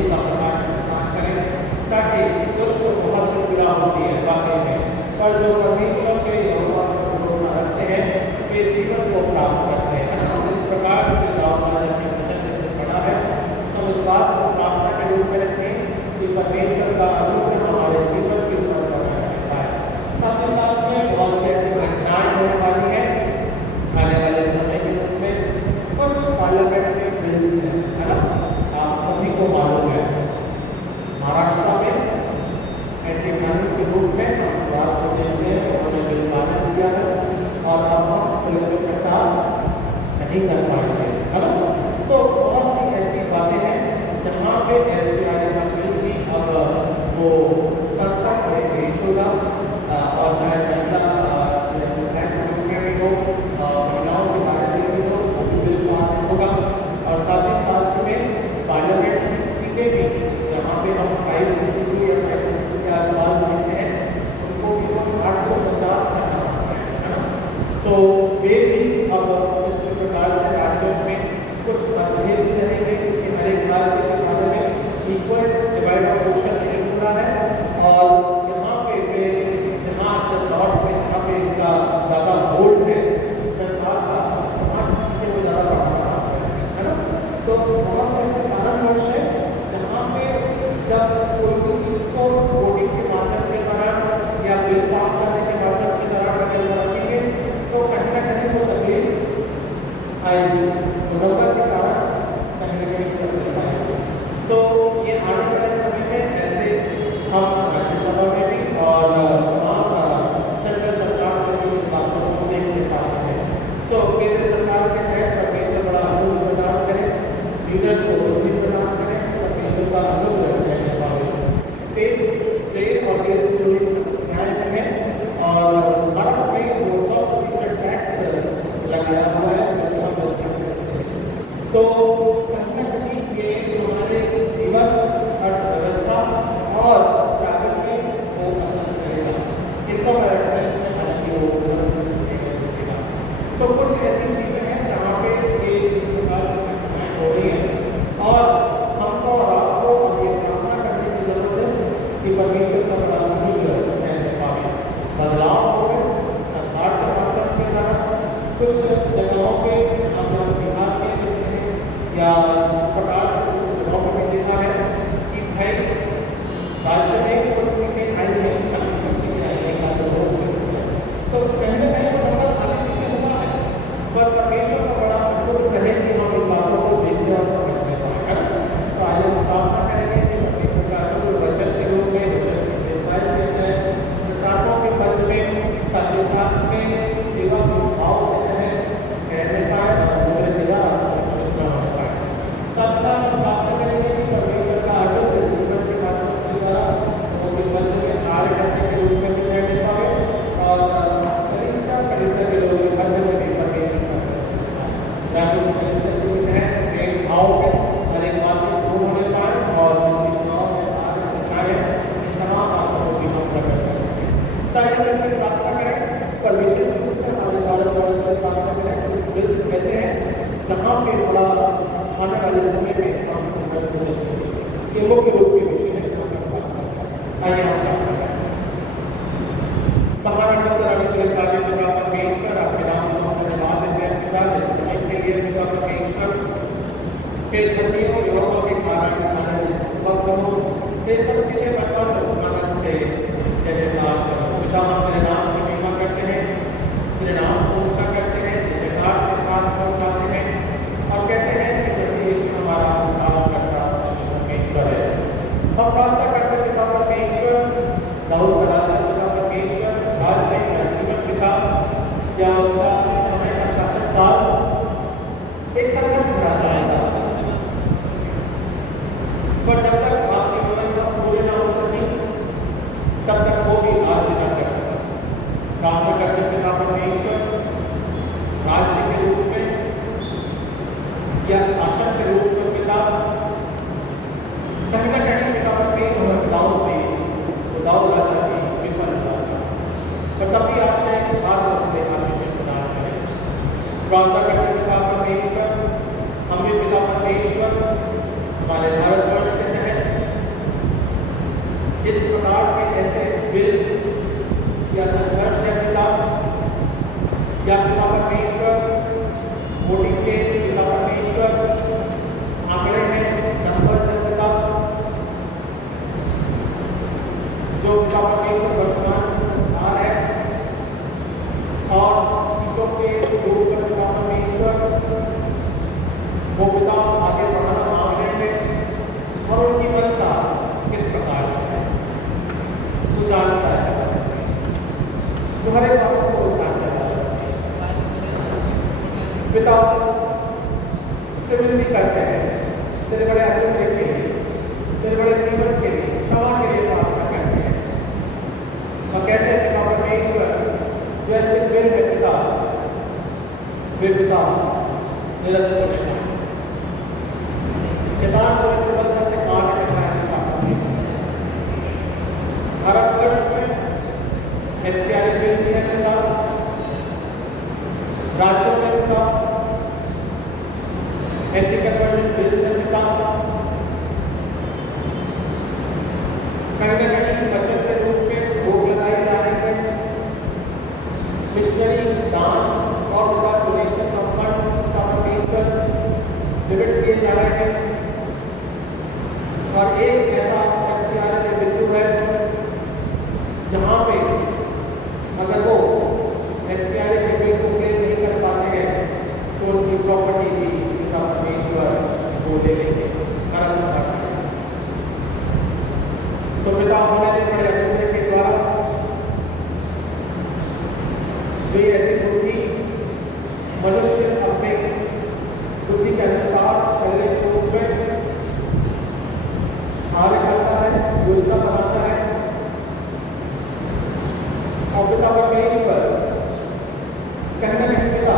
बुद्धि का प्रकाश करें, ताकि उसको बहुत सी पीड़ा होती है वाकई में, पर जो परमेश्वर के यहोवा पर भरोसा रखते हैं वे जीवन को प्राप्त करते हैं, है ना। इस प्रकार से दाऊद राजा के वचन से पढ़ा है, हम इस बात को प्रार्थना के रूप में रखें कि परमेश्वर का अनुग्रह हमारे जीवन के ऊपर बनाए रहता है। अपने साथ में बहुत सी ऐसी घटनाएं होने वाली है आने वाले समय के रूप में। कुछ पार्लियामेंट में बिल्स है ना, आप सभी को मालूम है। महाराष्ट्र में एंटी कानून के रूप में हम बात को देखते हैं, उन्होंने बिल पारित किया है और अब हम पुलिस को प्रचार नहीं कर पाएंगे, है ना। सो बहुत सी ऐसी बातें हैं जहाँ पे ऐसे आने का बिल भी अब वो संसद में पेश होगा और चाहे महिला भी हो, महिलाओं के बारे में भी हो, वो भी बिल पारित होगा। और साथ ही साथ में पार्लियामेंट में सीटें भी जहाँ पे हम 562 या 552 के आसपास देखते हैं, उनको भी हम 850 करना है ना। तो वे भी अब इस प्रकार से राज्यों में कुछ मतभेद भी रहेंगे, क्योंकि हर एक राज्य के बारे में इक्वल डिवाइड ऑफ पोर्शन नहीं हो रहा है। और यहाँ पे वे जहाँ नॉर्थ में जहाँ पे इनका ज़्यादा वोट है सरकार का, वहाँ सीटें वो ज़्यादा बढ़ा है ना। तो बहुत से ऐसे कारणवश है जहाँ पे जब कोई भी चीज़ को वोटिंग के माध्यम के द्वारा या बिल पास करने के माध्यम के द्वारा रखेंगे तो कहीं ना कहीं वो तकलीफ आएगी, मुनव्वर के कारण कहीं ना कहीं तकलीफ आएगी। सो ये आने वाले समय में ऐसे हम राज्यसभा में भी और तमाम सेंट्रल सरकार में भी बातों को देखते पाते हैं। सो केंद्र सरकार के तहत परमेश्वर बड़ा अनुग्रह प्रदान करें, लीडर्स को बुद्धि प्रदान करें, परमेश्वर का अनुग्रह कहने पाए। तेल और तेल से जुड़ी समस्याएं भी हैं और भारत में वो 100% टैक्स लगाया हुआ है जो हम लोग कर सकते हैं। तो कहीं ना कहीं ये हमारे जीवन, अर्थव्यवस्था और ट्रैवल में वो असर करेगा। इनका एड्रेस में हालांकि वो करेगा। सो कुछ ऐसी चीज़ें हैं जहाँ पे ये इस प्रकार से घटनाएं हो रही हैं और हमको और आपको ये प्रार्थना करने की जरूरत है कि परमेश्वर का बड़ा अनुग्रह कहने पाए। बदलाव हो गए सरकार के माध्यम के द्वारा, कुछ जगहों पे हम लोग बिहार में देखते हैं या इस प्रकार से कुछ जगहों पर भी देखा है कि भाई राज्य में कुछ सीटें आई हैं, सीटें आई हैं का तो कहीं ना कहीं वो नंबर आगे पीछे हुआ है, पर परमेश्वर का बड़ा अनुग्रह है कि हम इन बातों को देखते और समझते पाए। तो आइए हम प्रार्थना करेंगे कि परमेश्वर का अनुग्रह वचन के रूप में वचन की सेवाएं देते हैं, प्रचारकों के पद में साथ ही साथ में सेवा के भाव देते हैं कहने पाए और अनुग्रह मिला और सुरक्षित न हो पाए। साथ साथ हम प्रार्थना करेंगे कि परमेश्वर का अनुग्रह जीवन के माध्यम के द्वारा उनके मध्य में कार्य करने के रूप में भी कहने पाए और कलीसिया के लोगों के मध्य में भी परमेश्वर है प्रेम भाव में हर एक बात में पूर्ण होने पाए और जिनकी सेवाओं में आगे दिखाए इन तमाम बातों को भी हम प्रकट करेंगे। सारे मिलकर प्रार्थना करें, परमेश्वर की से हमारे भारतवर्ष में प्रार्थना करें बिल्स कैसे हैं जहाँ पे बड़ा आने वाले समय में हम संघर्ष ये मुख्य रूप के विषय है। आइए हम प्रार्थना करें। परमेश्वर आपके नाम को धन्यवाद देते हैं पिता, इस समय के लिए पिता परमेश्वर के धर्मियों यहोवा के कारण आनंद वक्त हो, ये सब चीज़ें मतलब आनंद से धन्यवाद करो। पिता हम तेरे नाम की महिमा करते हैं, तेरे नाम को ऊंचा करते हैं, जयकार के साथ पहुँचाते हैं और कहते हैं कि जैसे यीशु हमारा उद्धार करता परमेश्वर है। हम प्रार्थना करते हैं पिता परमेश्वर दाऊद का राजा पिता परमेश्वर राज्य का जीवन पिता या उसका समय का शासनकाल एक संकट भरा जाएगा, पर जब तक आपकी व्यवस्था पूरी न हो सकी तब तक वो भी राज्य न कर सकता। प्रार्थना करते पिता परमेश्वर राज्य के रूप में या शासन के रूप में पिता कहीं ना कहीं पिता परमेश्वर दाऊद राजा की विफलता तो तभी आपने बात से आगे प्रदान करें। प्रार्थना करते पिता परमेश्वर हमें पिता परमेश्वर हमारे भारतवर्ष के तहत और एक ऐसा FCRA में बिंदु है जहाँ पे अगर वो FCRA के बिल को पे नहीं कर पाते हैं तो उनकी प्रॉपर्टी भी पिता परमेश्वर वो ले लेंगे। तो पिता होने के बड़े अनुभव के द्वारा जो ऐसी बुद्धि मनुष्य अपने बुद्धि के अनुसार चलने के रूप में आगे करता है, योजना बनाता है और पिता परमेश्वर कहने में पिता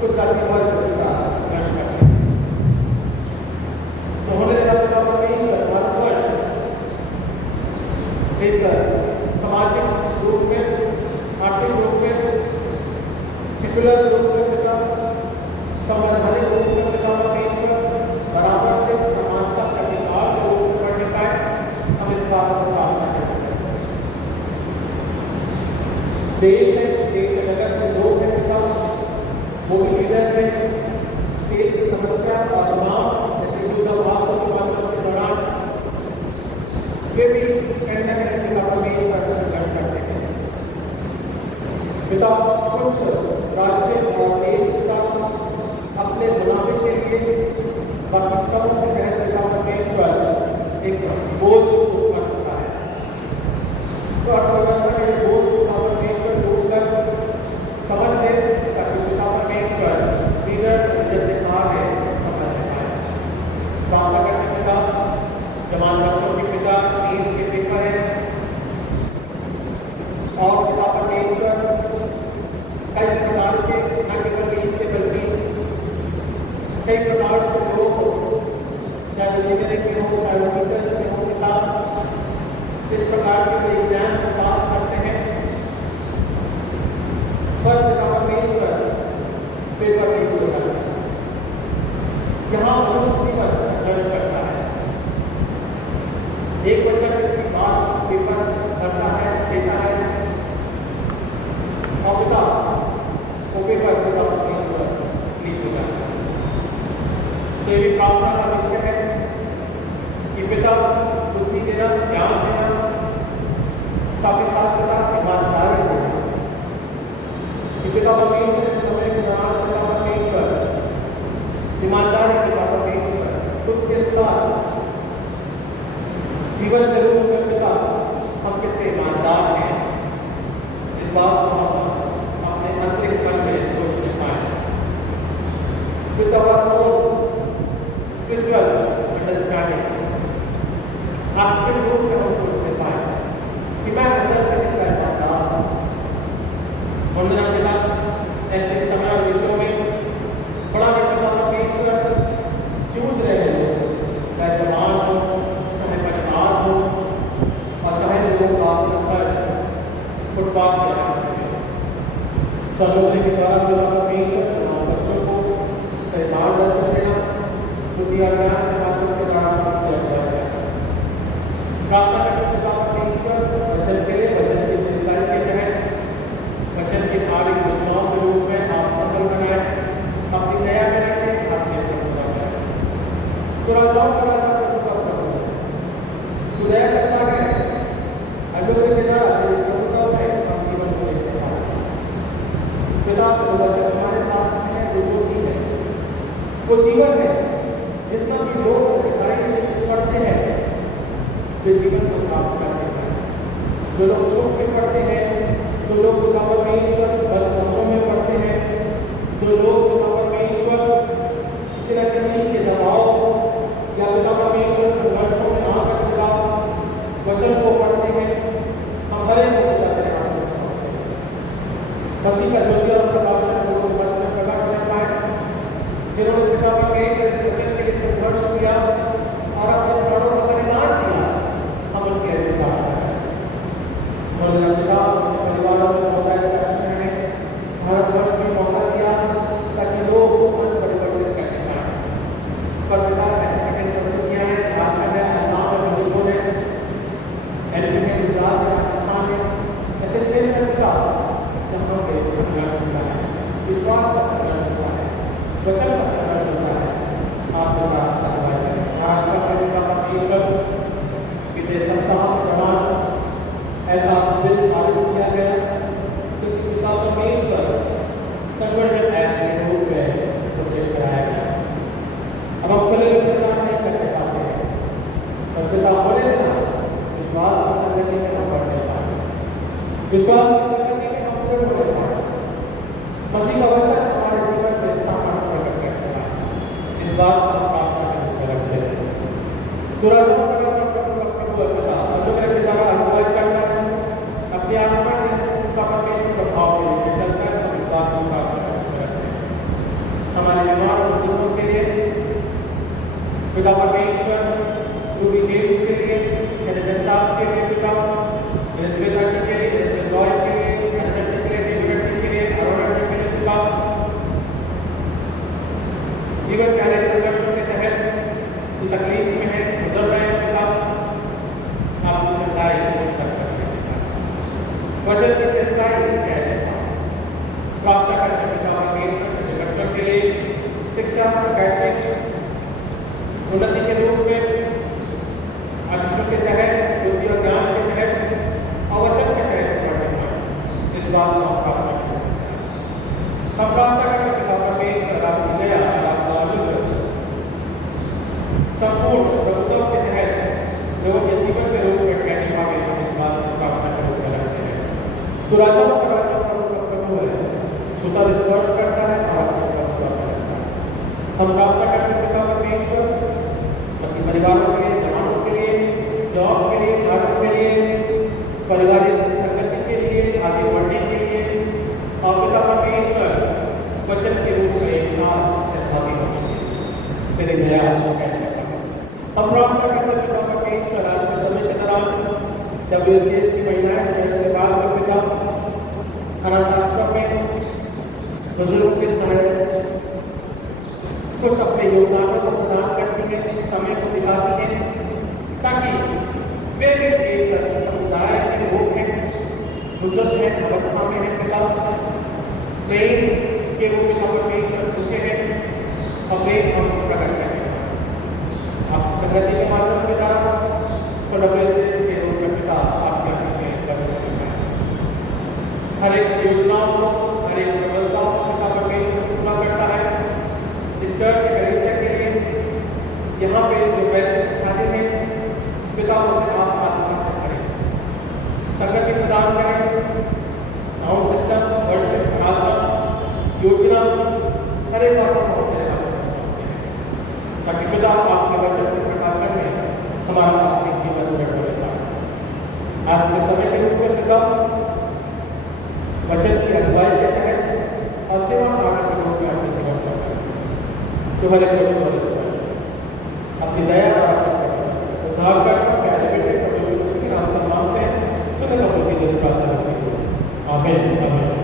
कुछ जाति वर्ग का स्मरण करते हैं। तो होने लगा पिता परमेश्वर भारतवर्ष एक सामाजिक रूप में, आर्थिक रूप में, सेकुलर रूप में पिता, संवैधानिक रूप में पिता परमेश्वर बराबर से समानता का अधिकार के रूप में बढ़ने पाए, हम इस बात को प्रार्थना करते हैं। देश है, देश जगत में लोग हैं पिता, वो भी लीडर्स हैं, देश की समस्या और तमाम जैसे युद्धाभासों के माध्यम के दौरान वे भी कहीं न कहीं पिता परमेश्वर का संकट करते हैं। पिता कुछ राज्य और देश का अपने मुनाफे के लिए बाकी सबों के तहत पिता परमेश्वर एक बोझ उत्पन्न होता है। तो अर्थव्यवस्था के बोझ पिता परमेश्वर दूर कर समझ दे ताकि पिता परमेश्वर लीडर जैसे कहा है समझ पाए। बात करने पिता जवान बच्चों के पिता तीन के पेपर है और पिता परमेश्वर कई प्रकार के न केवल बीज के बल्कि कई प्रकार से लोग चाहे इंजीनियरिंग के हो चाहे टीचर्स के हो पिता इस प्रकार के एग्जाम से पास करते हैं पर पिता परमेश्वर पेपर नहीं पूरा करते हैं। यहाँ मनुष्य जीवन संघर्ष करता है। एक बच्चा की बात पेपर करता है, देता है और पिता वो पेपर पूरा लीक हो जाता है। तो ये प्रार्थना का विषय है कि पिता बुद्धि देना, ज्ञान देना, साथ ही साथ पिता ईमानदारी देना कि पिता परमेश्वर समय के दौरान पिता परमेश्वर ईमानदारी पिता परमेश्वर खुद के साथ जीवन के रूप में पिता हम कितने ईमानदार हैं इस बात को हम अपने आंतरिक मन में सोचने पाए। पिता स्पिरिचुअल अंडरस्टैंडिंग आत्मिक रूप में हम सोचने पाए कि मैं अंदर से कितना ईमानदार हूँ। वंदना पिता ऐसे समय और विषयों में बड़ा पिता परमेश्वर जूझ रहे हैं, चाहे जवान हो चाहे परिवार हो और चाहे लोग फुटपाथ पर सर्वोदय के द्वारा पिता परमेश्वर बच्चों को सही मार्गदर्शन देना, बुद्धि और ज्ञान के माध्यम के द्वारा प्रार्थना करते पिता परमेश्वर वचन के लिए, वचन की सिंचाई के तहत वचन की भारी योजनाओं के रूप में आप सफल बनाए, अपनी दया में रखें, अपने तो राजाओं का राजा दया का सागर है अयोध्या के द्वारा प्रभुताओं में हम जीवन को देखते हैं। पिता वचन हमारे पास में है, वो ज्योति है, वो जीवन है। जितना भी लोग अधिकारी पढ़ते हैं वे जीवन को प्राप्त करते हैं। जो लोग छुप के पढ़ते हैं, जो लोग पिता परमेश्वर कमरों में पढ़ते हैं, जो लोग पिता परमेश्वर किसी न किसी के दबाव या पिता परमेश्वर संघर्षों में आकर पिता वचन को पढ़ते हैं, हम हर एक को पिता के नाम में समझते हैं। मसीह का जोगिया और प्रकाशन लोगों के मन में प्रकट होने पाए, जिन्होंने पिता परमेश्वर इस वचन के लिए संघर्ष किया और अपने प्राणों का बलिदान दिया, हम उनके अधिकार हैं। पिता अपने परिवारों में मोबाइल करते हैं, और पिता होने देना, विश्वास की संगति में हम बढ़ने पाए, विश्वास की संगति में हम पूर्ण होने पाए। मसीह का वचन हमारे जीवन में सामर्थ्य प्रकट करता है। इस बात को हम प्रार्थना करने में रखते हैं। तुरंत अपनी आत्मा के प्रभाव में चलकर समझदार को प्राप्त करते हैं। हमारे बीमार बुजुर्गों के लिए पिता परमेश्वर, रूबी जेम्स के लिए, एनएचएन साहब के लिए पिता, एलिजाबेथ के लिए, एलिजाबेथ रॉय के लिए, एनएचएन के लिए, डेविड के लिए, अरुण के लिए पिता, जीवन के हर संघर्षों के तहत जो तकलीफ में है, गुजर रहे हैं पिता, आपकी चिंताएं वचन की सच्चाई प्राप्त करने पिता परमेश्वर बच्चों के लिए शिक्षा, एकेडमिक्स, उन्नति के रूप में अक्षरों के तहत, बुद्धि और ज्ञान के तहत और वचन के तहत पढ़ने पाए। इस बात को हम प्रार्थना करते हैं। हम प्रार्थना करते पिता परमेश्वर आपकी दया, आपका अनुग्रह संपूर्ण प्रभुत्व के तहत लोगों के जीवन के रूप में कहने पाए। इस बात को प्रार्थना करते रहते हैं। तो राजाओं का राजा प्रभु है, छूता स्पर्श करता है और हम प्रार्थना करते हैं पिता परमेश्वर अपने परिवारों के लिए, जवानों के लिए, जॉब के लिए, कार्यों के लिए, पारिवारिक संगति के लिए, आगे बढ़ने के लिए और पिता परमेश्वर वचन के रूप में एक साथ सहभागी होने के लिए मेरे दया कहने लगा। हम प्रार्थना करते हैं पिता परमेश्वर आज के समय के दौरान जब विशेष की महिलाएं से बात कर पिता अनाथ आश्रम में बुजुर्ग के तहत कुछ अपने योगदानों को प्रदान करती है, समय को बिताती है ताकि वे भी एक समुदाय के लोग हैं, बुजुर्ग हैं, अवस्था में है पिता, प्रेम के वो पिता परमेश्वर चुके हैं अपने हम प्रकट करें। आप संगति के माध्यम से द्वारा के रूप में पिता आपके हर एक योजनाओं को, हर एक प्रबंधों को पिता परमेश्वर पूरा करता है। इस चर्च के कलीसिया के लिए यहाँ पे जो वैद्य सिखाते हैं पिता उसे आप आत्मा से करें, संगति प्रदान करें, साउंड सिस्टम, वर्शिप, प्रार्थना, योजना, हर एक बात को ताकि पिता आपके वचन को प्रकट करके हमारा आत्मिक जीवन में बढ़ेगा। आज के समय के रूप में पिता वचन की अगुवाई के तहत और सेवा भावना के रूप में अपने जीवन कर तुम्हारे अपनी दया और उद्धार करना प्यारे बेटे परमेश्वर के नाम से मांगते हैं। सुने लोगों की प्रार्थना करते हैं। आमीन आमीन।